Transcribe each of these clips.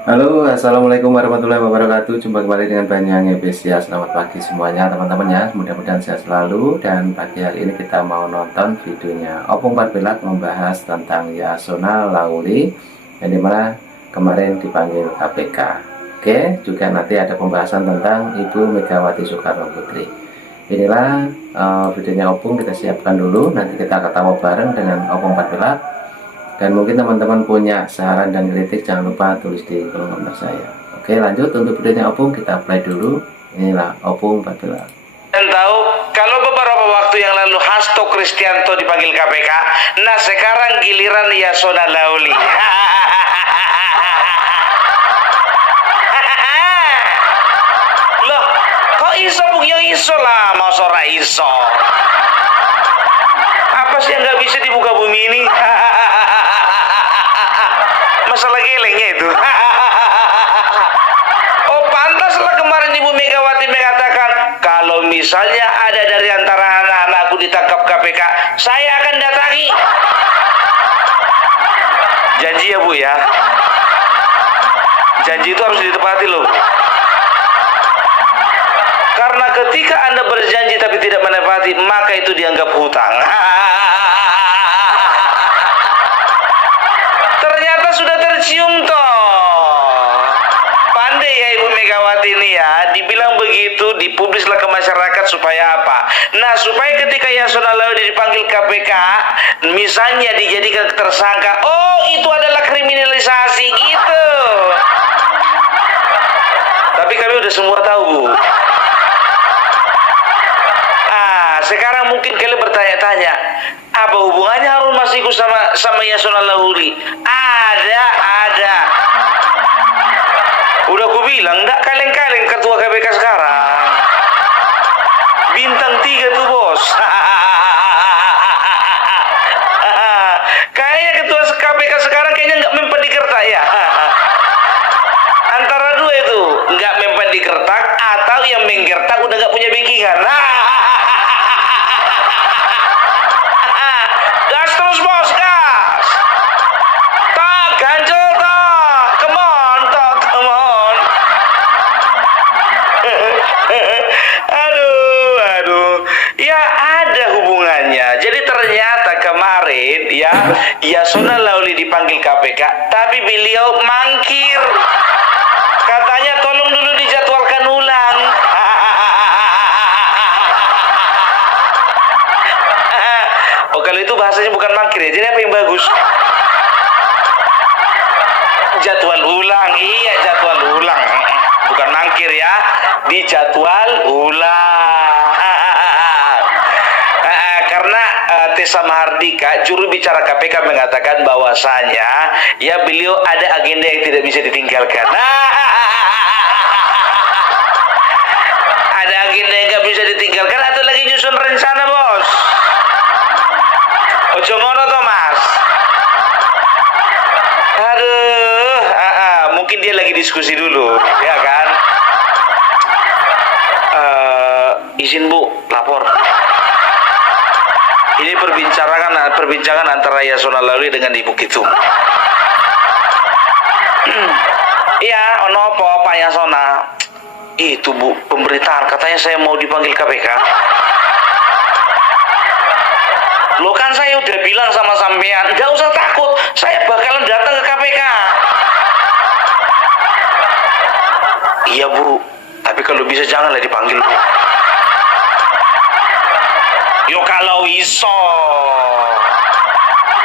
Halo, assalamualaikum warahmatullahi wabarakatuh. Jumpa kembali dengan Banyang EBS ya. Selamat pagi semuanya teman-teman ya. Mudah-mudahan sehat selalu. Dan pagi hari ini kita mau nonton videonya Opung Parpelak membahas tentang Yasona Lauli, yang dimana kemarin dipanggil KPK. Oke, juga nanti ada pembahasan tentang Ibu Megawati Soekarno Putri. Inilah videonya Opung, kita siapkan dulu. Nanti kita ketawa bareng dengan Opung Parpelak. Dan mungkin teman-teman punya saran dan kritik, jangan lupa tulis di kolom komentar saya. Oke, lanjut untuk videonya Opung, kita play dulu. Inilah Opung Parpelak. Dan tahu kalau beberapa waktu yang lalu Hasto Kristianto dipanggil KPK, nah sekarang giliran Yasona Lauli. Loh, kok iso Bung? Ya iso lah, mau sora iso. Apa sih yang nggak bisa dibuka bumi ini? Masalah gelengnya itu. Oh, pantaslah kemarin Ibu Megawati mengatakan, kalau misalnya ada dari antara anak-anakku ditangkap KPK, saya akan datangi. Janji ya Bu ya. Janji itu harus ditepati loh. Karena ketika Anda berjanji tapi tidak menepati, maka itu dianggap hutang. Ternyata sudah tercium toh. Pandai ya Ibu Megawati ini ya. Dibilang begitu, dipublislah ke masyarakat supaya apa? Nah, supaya ketika Yasona Lauli dipanggil KPK, misalnya dijadikan tersangka, oh itu adalah kriminalisasi gitu. Tapi kami udah semua tahu Bu. Sekarang mungkin kalian bertanya-tanya, apa hubungannya Harun Masiku sama Yasona Lauli? Ada. Udah aku bilang, enggak kaleng-kaleng ketua KPK sekarang. Bintang 3 tuh bos. Kayaknya ketua KPK sekarang kayaknya nggak mempan di kertas ya. Antara dua itu, nggak mempan di kertas atau yang menggertak udah nggak punya backingan. Gas terus bos, gas. Tak ganjel tak. Come on. Aduh. Ya ada hubungannya. Jadi ternyata kemarin ya Yasona Lauli dipanggil KPK, tapi beliau mangkir. Katanya tolong dulu dijadwalkan ulang. Oh, kalau itu bahasanya bukan mangkir ya. Jadi apa yang bagus? Jadwal ulang. Iya, jadwal ulang. Bukan mangkir ya. Dijadwal ulang. Karena Tessa Mahardika, juru bicara KPK, mengatakan bahwasanya ya beliau ada agenda yang tidak bisa ditinggalkan. Ada agenda yang nggak bisa ditinggalkan atau lagi nyusun rencana bos? Ojo ngono toh mas. Aduh, mungkin dia lagi diskusi dulu, ya kan? Izin Bu, lapor. Ini perbincangan antara Yasona Lauli dengan Ibu Kitum. Iya, ono apa Pak Yasona? Itu Bu, pemberitaan katanya saya mau dipanggil KPK. Lo kan saya udah bilang sama sampean, nggak usah takut, saya bakalan datang ke KPK. Iya Bu, tapi kalau bisa janganlah dipanggil Bu. Yo kalau iso.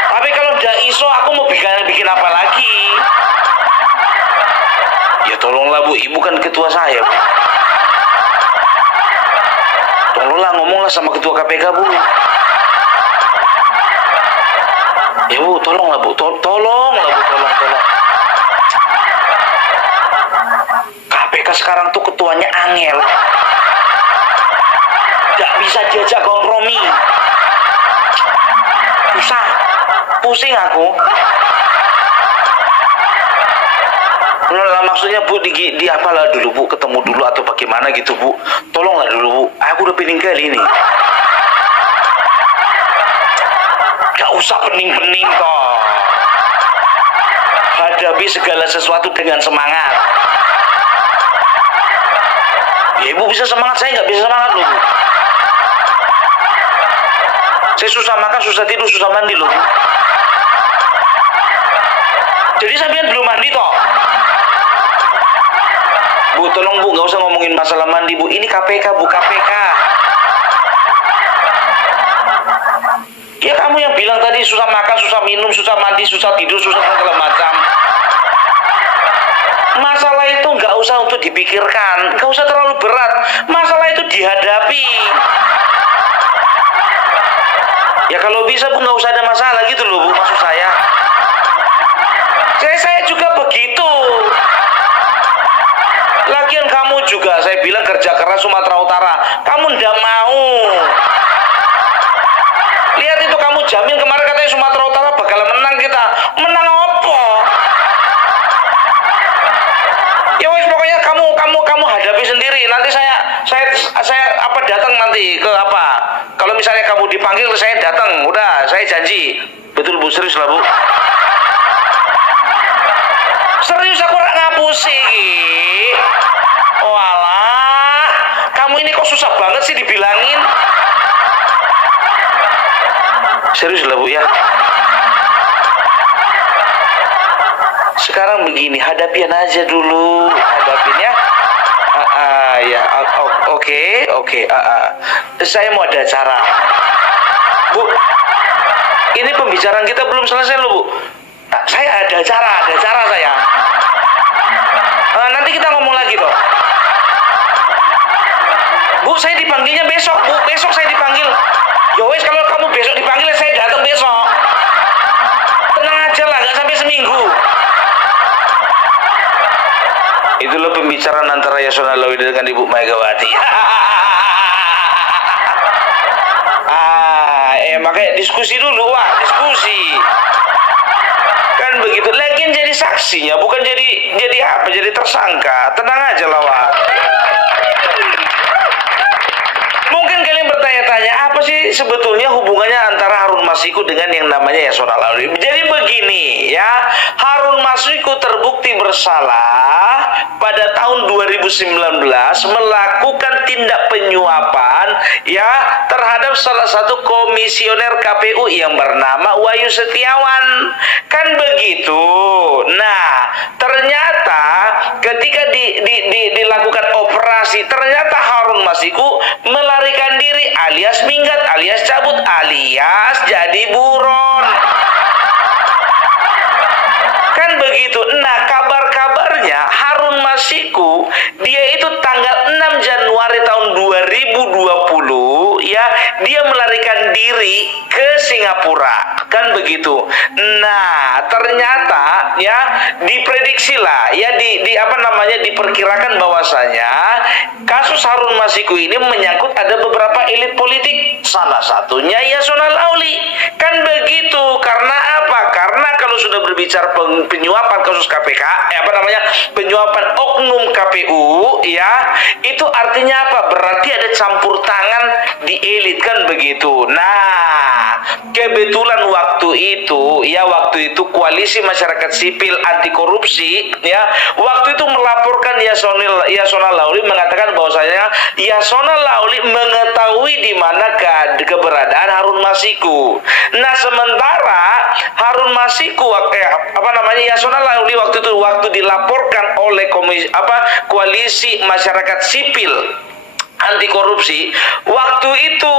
Tapi kalau udah iso, aku mau bikin apa lagi? Ya tolonglah Bu, Ibu kan ketua saya Bu. Tolonglah ngomonglah sama ketua KPK Bu. Ya Bu, tolonglah Bu, tolonglah Bu, tolong. KPK sekarang tuh ketuanya angel. Gak bisa diajak kompromi. Pusing aku. Nah, maksudnya Bu, di apalah dulu Bu, ketemu dulu atau bagaimana gitu Bu. Tolonglah dulu Bu, aku udah pening kali ini. Gak usah pening-pening toh. menghadapi segala sesuatu dengan semangat. Ya, Ibu bisa semangat, saya nggak bisa semangat loh, Bu. Saya susah makan, susah tidur, susah mandi loh, Bu. Jadi sampean belum mandi toh? Bu, tolong Bu, nggak usah ngomongin masalah mandi, Bu. Ini KPK, Bu, KPK. Ya kamu yang bilang tadi susah makan, susah minum, susah mandi, susah tidur, susah segala macam. Masalah itu nggak usah untuk dipikirkan, nggak usah terlalu berat. Masalah itu dihadapi. Ya kalau bisa Bu, nggak usah ada masalah gitu loh, Bu, maksud saya. Saya juga begitu. Lagian kamu juga, saya bilang kerja keras Sumatera Utara, kamu ndak mau. Lihat itu, kamu jamin kemarin katanya Sumatera Utara bakal menang kita. Menang apa? Ya wes, pokoknya kamu hadapi sendiri. Nanti saya datang nanti ke apa? Kalau misalnya kamu dipanggil, saya datang. Udah, saya janji. Betul Bu, serius lah Bu. Serius, aku rak ngapusi. Oh alah, kamu ini kok susah banget sih dibilangin. Serius lah Bu ya. Sekarang begini, hadapin aja dulu, hadapin ya. Ya, oke. Saya mau ada acara. Bu, ini pembicaraan kita belum selesai loh Bu. Saya ada acara saya. Nanti kita ngomong lagi toh. Bu, saya dipanggilnya besok Bu, besok saya dipanggil. Yowes, kalau kamu besok dipanggil, saya datang besok. Tenang aja lah, nggak sampai seminggu. Itulah pembicaraan antara Yasona Lawli dengan Ibu Megawati. Makanya diskusi dulu, Wah, diskusi. Kan begitu. Lagian jadi saksinya, bukan jadi apa? Jadi tersangka. Tenang aja lah, Wah. Mungkin kalian bertanya-tanya, apa sih sebetulnya hubungannya antara Harun Masiku dengan yang namanya Yasona Lawli? Jadi begini ya, Harun Masiku terbukti bersalah pada tahun 2019 melakukan tindak penyuapan ya terhadap salah satu komisioner KPU yang bernama Wahyu Setiawan. Kan begitu. Nah, ternyata ketika dilakukan operasi, ternyata Harun Masiku melarikan diri alias minggat alias cabut alias jadi buron. Kan begitu. Nah, kabar-kabarnya Harun Masiku dia itu tanggal 6 Januari tahun 2020 ya, dia melarikan diri ke Singapura. Kan begitu. Nah, ternyata ya diprediksi lah ya diperkirakan bahwasanya kasus Harun Masiku ini menyangkut ada beberapa elit politik, salah satunya Yasona Lawli. Kan begitu. Karena apa? Karena kalau sudah berbicara penyuapan kasus KPK, penyuapan oknum KPU ya, itu artinya apa? Berarti ada campur tangan di elit, kan begitu. Nah, kebetulan waktu itu koalisi masyarakat sipil anti korupsi ya, waktu itu melaporkan Yasona Lawli, mengatakan bahwasanya Yasona Lawli mengetahui di mana keberadaan Harun Masiku. Nah, sementara Harun Masiku Yasona Lawli waktu dilaporkan oleh koalisi masyarakat sipil anti korupsi, waktu itu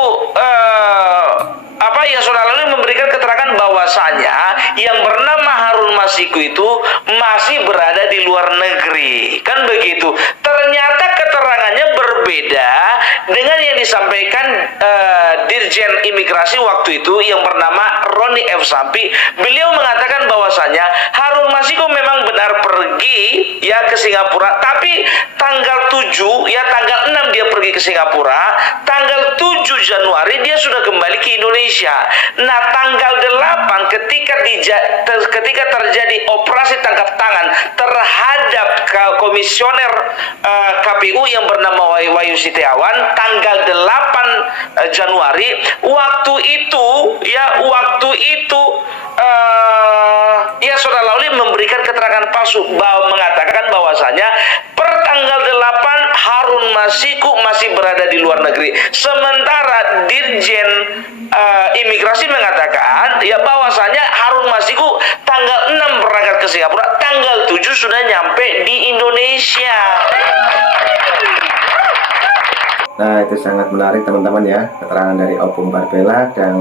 Yasona Lawli memberikan keterangan bahwasanya yang bernama Harun Masiku itu masih berada di luar negeri. Kan begitu. Ternyata keterangannya berbeda dengan yang disampaikan Dirjen Imigrasi waktu itu yang bernama Roni F. Sampi. Beliau mengatakan bahwasanya Harun Masiku memang benar pergi ya ke Singapura, tapi tanggal 6 dia pergi ke Singapura, tanggal 7 Januari dia sudah kembali ke Indonesia. Nah, tanggal 8 ketika terjadi operasi tangkap tangan terhadap komisioner KPU yang bernama Wahyu Setiawan, tanggal 8 Januari, waktu itu Yasona Lawli memberikan keterangan palsu, mengatakan bahwasanya per tanggal 8 Harun Masiku masih berada di luar negeri. Sementara Dirjen Imigrasi mengatakan ya bahwasanya Harun Masiku tanggal 6 berangkat ke Singapura, tanggal 7 sudah nyampe di Indonesia. Nah, itu sangat menarik teman-teman ya, keterangan dari Opung Barbella dan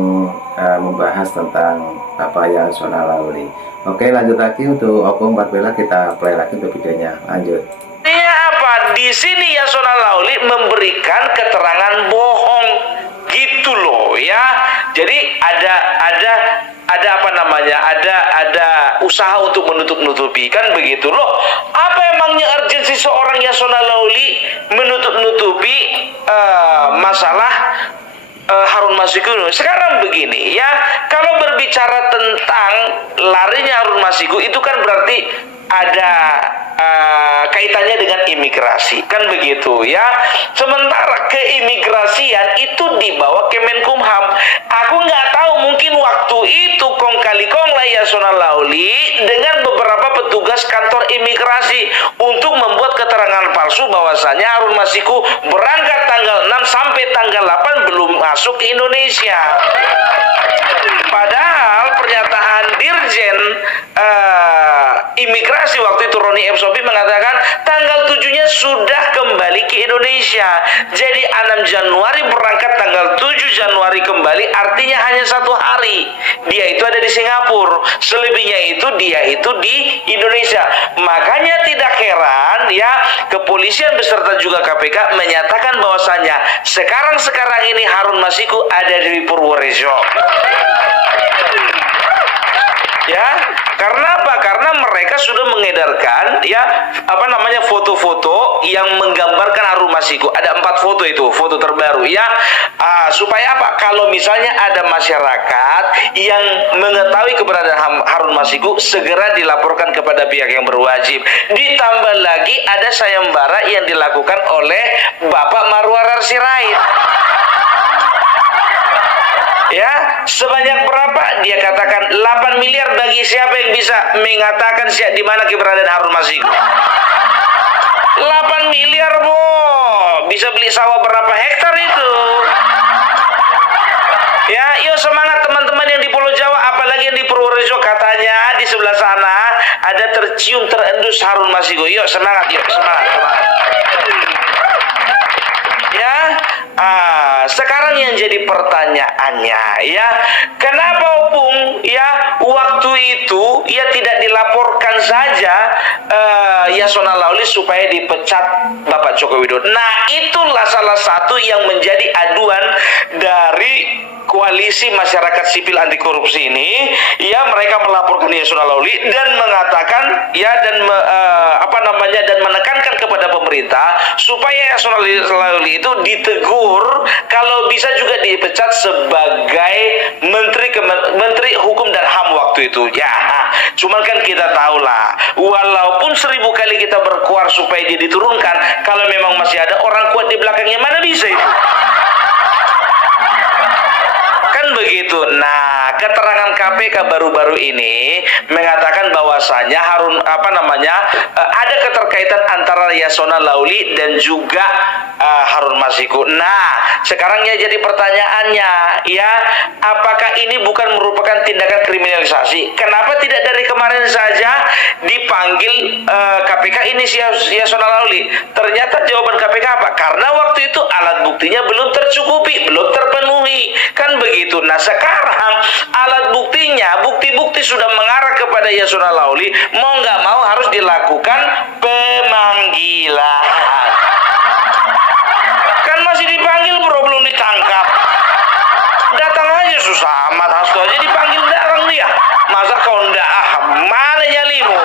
membahas tentang Bapak Yasona Lawli. Oke, lanjut lagi untuk Opung Barbella, kita play lagi untuk videonya. Lanjut. Artinya apa? Di sini Yasona Lawli memberikan keterangan bohong gitu loh ya. Jadi ada apa namanya? Ada usaha untuk menutup-nutupi, kan begitu loh. Apa emangnya urgensi seorang Yasona Lawli menutup-nutupi masalah Harun Masiku? Sekarang begini ya, kalau berbicara tentang larinya Harun Masiku itu kan berarti ada kaitannya dengan imigrasi, kan begitu ya. Sementara keimigrasian itu di bawah Kemenkumham. Aku nggak tahu, mungkin waktu itu kong kali kong lah Yasona Lawli dengan beberapa petugas kantor imigrasi untuk membuat keterangan palsu bahwasanya Harun Masiku berangkat tanggal 6 sampai tanggal 8 belum masuk ke Indonesia. Padahal pernyataan Dirjen Imigrasi waktu itu Roni M. Sobi mengatakan tanggal 7-nya sudah kembali ke Indonesia. Jadi 6 Januari berangkat, tanggal 7 Januari kembali, artinya hanya 1 hari. Dia itu ada di Singapura, selebihnya itu dia itu di Indonesia. Makanya tidak heran ya, kepolisian beserta juga KPK menyatakan bahwasanya sekarang ini Harun Masiku ada di Purworejo. Ya, karena apa? Karena mereka sudah mengedarkan ya foto-foto yang menggambarkan Harun Masiku. Ada 4 foto itu, foto terbaru ya. Supaya apa? Kalau misalnya ada masyarakat yang mengetahui keberadaan Harun Masiku, segera dilaporkan kepada pihak yang berwajib. Ditambah lagi ada sayembara yang dilakukan oleh Bapak Marwarar Sirait. Ya, sebanyak berapa? Dia katakan 8 miliar bagi siapa yang bisa mengatakan di mana keberadaan Harun Masiku. 8 miliar, bisa beli sawah berapa hektar itu. Ya, yuk semangat teman-teman yang di Pulau Jawa, apalagi yang di Purworejo, katanya di sebelah sana ada terendus Harun Masiku. Yuk semangat, semangat. Ya, sekarang yang jadi pertanyaannya ya, kenapa Opung ya waktu itu ya tidak dilaporkan saja Yasona Lawli supaya dipecat Bapak Joko Widodo? Nah, itulah salah satu yang menjadi aduan dari koalisi masyarakat sipil anti korupsi ini. Ya, mereka melaporkan Yasona Lawli dan mengatakan ya dan dan menekankan kepada pemerintah supaya Yasona Lawli itu ditegur, kalau bisa juga dipecat sebagai Menteri Hukum dan HAM waktu itu. Ya, cuman kan kita tahu lah, walaupun 1000 kali kita berkuar supaya dia diturunkan, kalau memang masih ada orang kuat di belakangnya, mana bisa itu? Kan begitu. Nah, keterangan KPK baru-baru ini mengatakan bahwasanya ada keterkaitan antara Yasona Lawli dan juga Harun Masiku. Nah, sekarang ya jadi pertanyaannya ya, apakah ini bukan merupakan tindakan kriminalisasi? Kenapa tidak dari kemarin saja dipanggil KPK ini si Yasona Lawli? Ternyata jawaban KPK apa? Karena waktu itu alat buktinya belum tercukupi, belum terpenuhi, kan begitu. Nah, sekarang alat buktinya, bukti-bukti sudah mengarah kepada Yasona Lawli, mau nggak mau harus dilakukan pemanggilan. Kan masih dipanggil bro, belum ditangkap. Datang aja susah amat, Hasto aja dipanggil datang dia. Masa kau ndak mana nyalimu?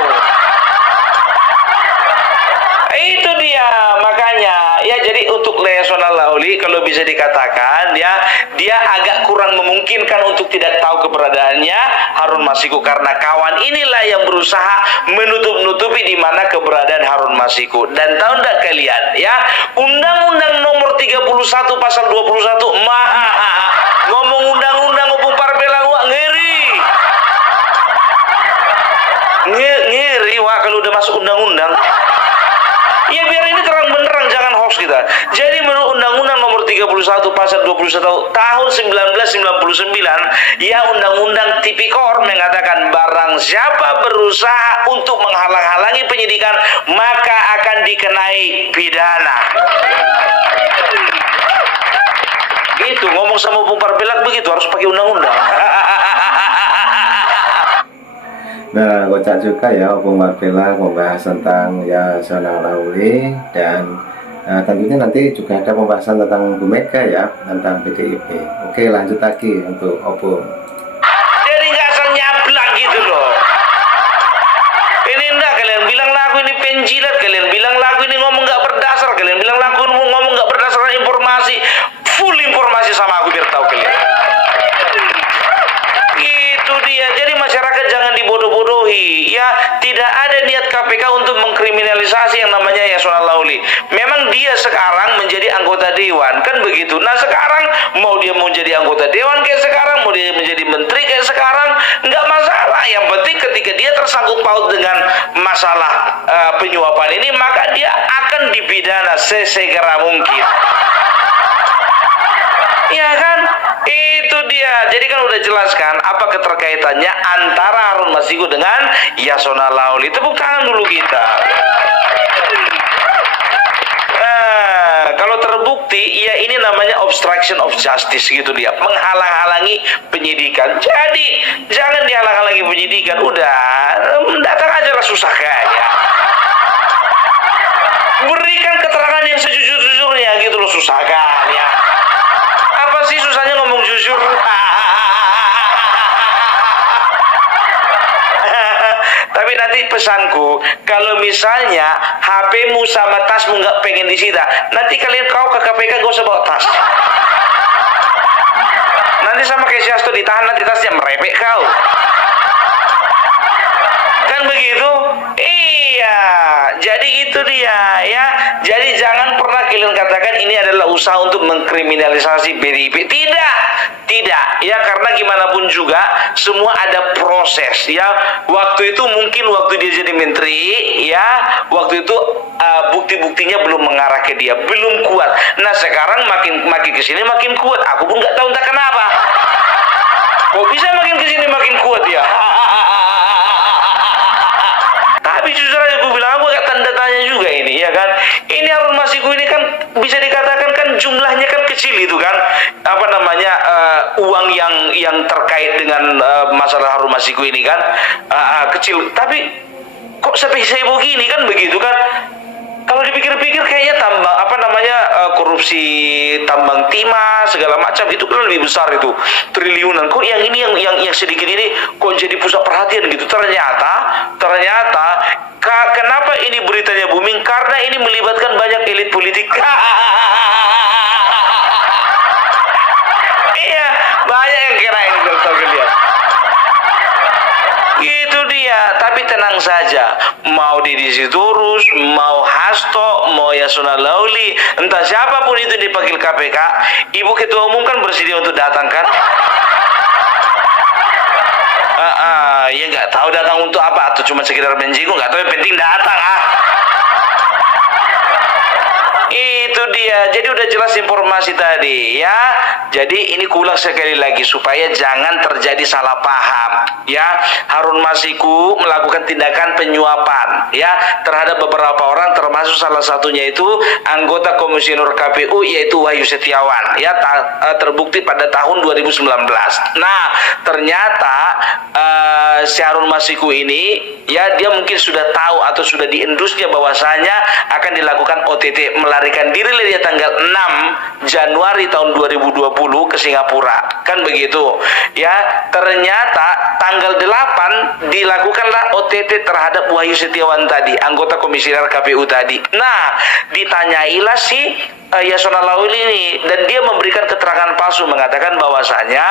Itu dia, makanya ya, jadi untuk Yasona Lawli kalau bisa dikatakan ya, dia agak kurang memungkinkan untuk tidak tahu keberadaannya Harun Masiku, karena kawan inilah yang berusaha menutup-nutupi di mana keberadaan Harun Masiku. Dan tahu enggak kalian ya, Undang-Undang Nomor 31 Pasal 21, ngomong undang-undang Opung Barbella ngeri. sendiri Wak kalau udah masuk undang-undang. Ya biar ini terang benderang, jangan hoax kita. Jadi menurut Undang-Undang Nomor 31 Pasal 21 Tahun 1999, ya Undang-Undang Tipikor mengatakan barang siapa berusaha untuk menghalang-halangi penyidikan maka akan dikenai pidana. Itu ngomong sama Bung Parpelak begitu, harus pakai undang-undang. Nah, kocak juga ya Opung Marpela membahas tentang Yasona Lawli dan tentunya nanti juga ada pembahasan tentang Bu Mega ya, tentang PDIP. Oke, lanjut lagi untuk Opung. Jadi nggak asal nyablak gitu loh. Ini enggak, kalian bilang lagu ini penjilat, kalian bilang lagu ini ngomong nggak berdasar, kalian bilang lagu ini ngomong nggak berdasarkan informasi. Full informasi sama aku biar tahu kalian. Itu dia. Jadi masyarakat jangan dibodoh-bodohi. Ya, tidak ada niat KPK untuk mengkriminalisasi yang namanya Yasona Lawli. Memang dia sekarang menjadi anggota dewan, kan begitu. Nah, sekarang mau dia mau jadi anggota dewan kayak sekarang, mau dia menjadi menteri kayak sekarang, nggak masalah. Yang penting ketika dia tersangkut paut dengan masalah penyuapan ini, maka dia akan dipidana sesegera mungkin. Ya kan? Itu dia. Jadi kan udah jelaskan apa keterkaitannya antara Harun Masiku dengan Yasona Lawli. Tepuk tangan dulu kita. Kalau terbukti, ya ini namanya obstruction of justice gitu dia. Menghalang-halangi penyidikan. Jadi, jangan dihalang-halangi penyidikan. Udah, datang aja lah susah kaya. Berikan keterangan yang sejujur-jujurnya gitu loh, susah kan ya. Apa sih susahnya ngomong jujur? Tapi nanti pesanku, kalau misalnya HP-mu sama tasmu nggak pengen disita, nanti kalian kau ke KPK gak usah bawa tas. Nanti sama kayak Siasto ditahan, nanti tasnya merepek kau. Kan begitu? Iya, jadi itu dia ya. Jadi jangan pernah kalian katakan ini adalah usaha untuk mengkriminalisasi PDIP. Tidak ya, karena gimana pun juga semua ada proses ya. Waktu itu mungkin waktu dia jadi menteri ya, waktu itu bukti-buktinya belum mengarah ke dia, belum kuat. Nah sekarang makin kesini makin kuat. Aku pun nggak tahu entah kenapa. Kok bisa makin kesini makin kuat ya? Tapi jujur aja gue bilang, aku agak tanda tanya juga ini ya kan. Ini Harun Masiku ini kan bisa dikatakan kan jumlahnya kan kecil itu kan, apa namanya, uang yang terkait dengan masalah Harun Masiku ini kan kecil, tapi kok sampai saya begini kan begitu kan. Kalau dipikir-pikir kayaknya tambang apa namanya, korupsi tambang timah segala macam itu kan lebih besar, itu triliunan. Kok yang ini yang sedikit ini kok jadi pusat perhatian gitu. Ternyata kenapa ini beritanya booming? Karena ini melibatkan banyak elit politik. Iya, banyak yang kira ini kalau lihat. Itu dia. Tapi tenang saja, mau Deddy Sitorus, mau Hasto, mau Yasona Lawli, entah siapapun itu dipanggil KPK, Ibu Ketua Umum kan bersedia untuk datang kan? Ya nggak tahu datang untuk apa, atau cuma sekedar menjenguk, nggak tahu, yang penting datang Itu dia. Jadi udah jelas informasi tadi ya. Jadi ini kuulang sekali lagi supaya jangan terjadi salah paham ya. Harun Masiku melakukan tindakan penyuapan ya terhadap beberapa orang, termasuk salah satunya itu anggota komisioner KPU yaitu Wahyu Setiawan ya, terbukti pada tahun 2019. Nah, ternyata si Harun Masiku ini ya, dia mungkin sudah tahu atau sudah diendusnya bahwasanya akan dilakukan OTT, melarikan diri dia tanggal 6 Januari tahun 2020 ke Singapura kan begitu ya. Ternyata tanggal 8 dilakukanlah OTT terhadap Wahyu Setiawan tadi, anggota komisioner KPU tadi. Nah, ditanyailah si Yasona Lawli ini, dan dia memberikan keterangan palsu mengatakan bahwasanya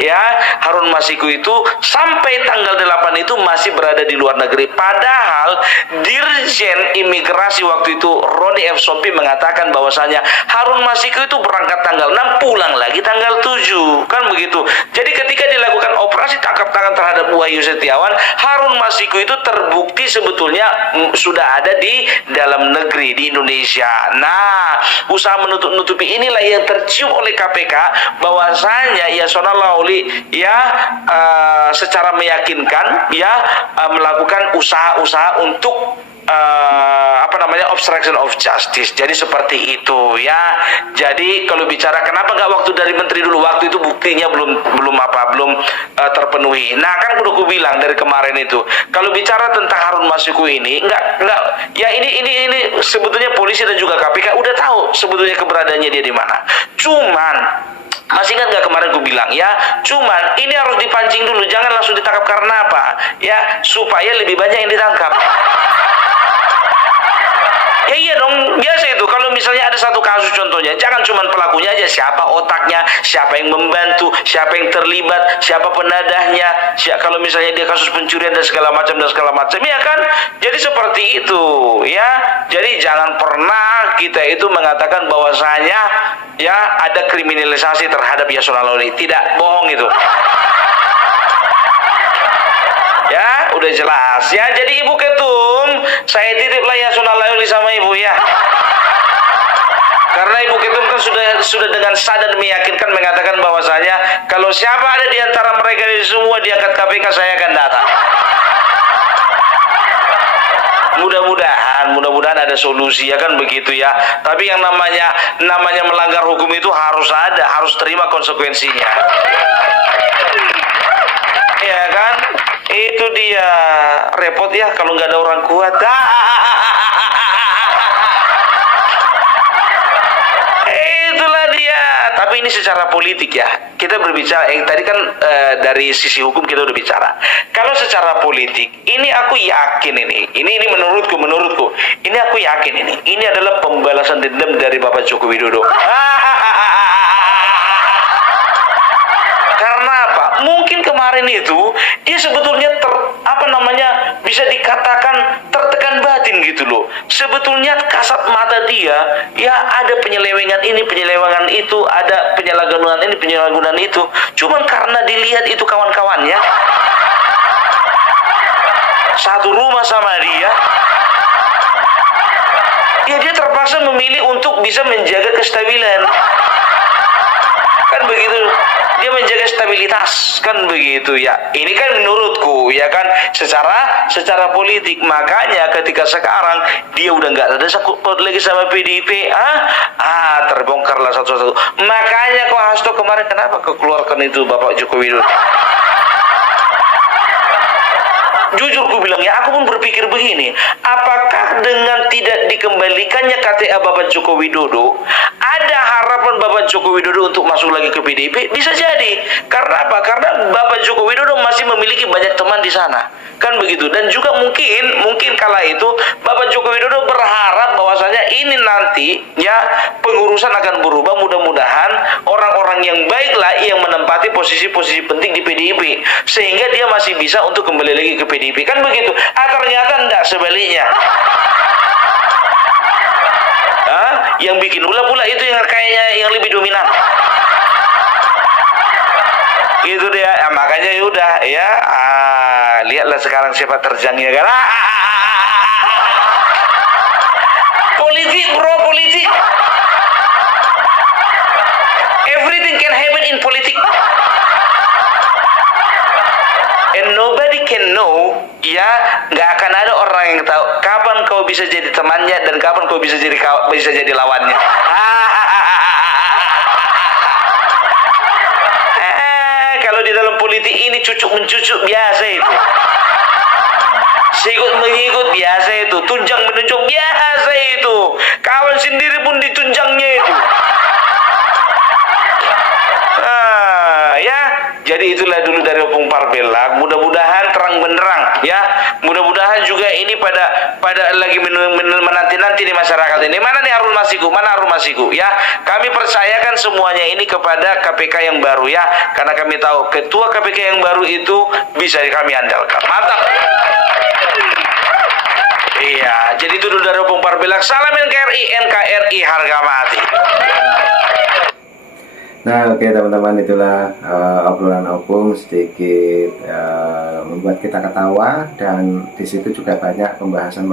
ya Harun Masiku itu sampai tanggal 8 itu masih berada di luar negeri, padahal Dirjen Imigrasi waktu itu Roni F. Sompi mengatakan bahwasanya Harun Masiku itu berangkat tanggal 6 pulang lagi tanggal 7, kan begitu. Jadi ketika dilakukan operasi tangkap tangan terhadap Wahyu Setiawan, Harun Masiku itu terbukti sebetulnya sudah ada di dalam negeri di Indonesia. Nah, usaha menutup-nutupi inilah yang tercium oleh KPK bahwasanya Yasona Lawli ya secara meyakinkan ya melakukan usaha-usaha untuk obstruction of justice. Jadi seperti itu ya. Jadi kalau bicara kenapa nggak waktu dari menteri dulu, waktu itu buktinya belum terpenuhi. Nah kan udah aku bilang dari kemarin itu, kalau bicara tentang Harun Masiku ini nggak ya, ini sebetulnya polisi dan juga KPK udah tahu sebetulnya keberadaannya dia di mana. Cuman masih ingat nggak kemarin gue bilang ya, cuman ini harus dipancing dulu, jangan langsung ditangkap. Karena apa? Ya supaya lebih banyak yang ditangkap. Ya iya dong, biasa itu. Kalau misalnya ada satu kasus contohnya, jangan cuma pelakunya aja, siapa otaknya, siapa yang membantu, siapa yang terlibat, siapa penadahnya, kalau misalnya dia kasus pencurian dan segala macam ya kan. Jadi seperti itu ya. Jadi jangan pernah kita itu mengatakan bahwasanya ya ada kriminalisasi terhadap Yasona Lawli. Tidak, bohong itu. Ya, udah jelas ya. Jadi Ibu Ketum, saya titiplah Yasona Lawli sama Ibu ya. Karena Ibu Ketum kan sudah dengan sadar meyakinkan mengatakan bahwasanya kalau siapa ada di antara mereka ini semua diangkat KPK, saya akan datang. Mudah-mudahan ada solusi ya kan begitu ya. Tapi yang namanya melanggar hukum itu harus terima konsekuensinya. Ya kan? Itu dia repot ya kalau nggak ada orang kuat. Itulah dia. Tapi ini secara politik ya. Kita berbicara tadi kan dari sisi hukum kita udah bicara. Kalau secara politik, ini aku yakin ini menurutku. Ini aku yakin ini adalah pembalasan dendam dari Bapak Joko Widodo. Karena apa? Mungkin kemarin itu dia sebetulnya bisa dikatakan tertekan batin gitu loh. Sebetulnya kasat mata dia ya ada penyelewengan ini, penyelewengan itu, ada penyalahgunaan ini, penyalahgunaan itu. Cuman karena dilihat itu kawan-kawannya satu rumah sama dia, ya dia terpaksa memilih untuk bisa menjaga kestabilan. Kan begitu, dia menjaga stabilitas, kan begitu ya. Ini kan menurutku ya kan secara politik. Makanya ketika sekarang dia udah nggak ada sakut lagi sama PDIP, terbongkarlah satu-satu. Makanya kok Hasto kemarin kenapa keluarkan itu Bapak Joko Widodo? Jujur gue bilang ya, aku pun berpikir begini, apakah dengan tidak dikembalikannya KTA Bapak Joko Widodo, ada harapan Bapak Joko Widodo untuk masuk lagi ke PDIP? Bisa jadi. Karena apa? Karena Bapak Joko Widodo masih memiliki banyak teman di sana, kan begitu. Dan juga mungkin kala itu Bapak Joko Widodo berharap bahwasanya ini nanti ya pengurusan akan berubah, mudah-mudahan orang-orang yang baiklah yang menempati posisi-posisi penting di PDIP, sehingga dia masih bisa untuk kembali lagi ke PDIP, kan begitu. Ternyata enggak, sebaliknya. Yang bikin ulah pula itu yang kayaknya yang lebih dominan. Itu dia. Makanya yaudah ya, lihatlah sekarang siapa terjangnya kan. Politik bro, politik. Everything can happen in politik. And nobody can know, ya, nggak akan ada orang yang tahu kapan kau bisa jadi temannya dan kapan kau bisa jadi lawannya. Kalau di dalam politik ini cucuk mencucuk biasa itu. Sikut mengikut biasa itu, tunjang menunjuk biasa itu. Kawan sendiri pun ditunjangnya itu. Jadi itulah dulu dari Opung Parpelak. Mudah-mudahan terang benderang ya. Mudah-mudahan juga ini pada lagi menanti-nanti di masyarakat ini. Mana nih Harun Masiku? Mana Harun Masiku? Ya, kami percayakan semuanya ini kepada KPK yang baru ya. Karena kami tahu ketua KPK yang baru itu bisa kami andalkan. Mantap. Iya, jadi itu dulu dari Opung Parpelak. Salam NKRI, NKRI harga mati. Nah, oke teman-teman, itulah obrolan Opung sedikit membuat kita ketawa, dan di situ juga banyak pembahasan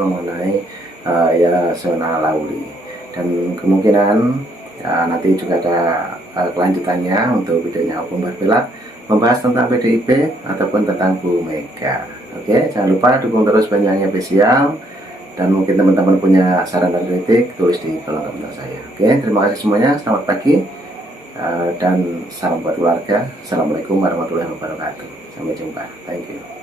mengenai Yasona Lauli, dan kemungkinan nanti juga ada kelanjutannya untuk videonya Opung Parpelak membahas tentang PDIP ataupun tentang Bu Mega. Oke, jangan lupa dukung terus Banyuwangi Official, dan mungkin teman-teman punya saran dan kritik tulis di kolom komentar saya. Oke, terima kasih semuanya, selamat pagi. Dan salam buat keluarga. Assalamualaikum warahmatullahi wabarakatuh. Sampai jumpa. Thank you.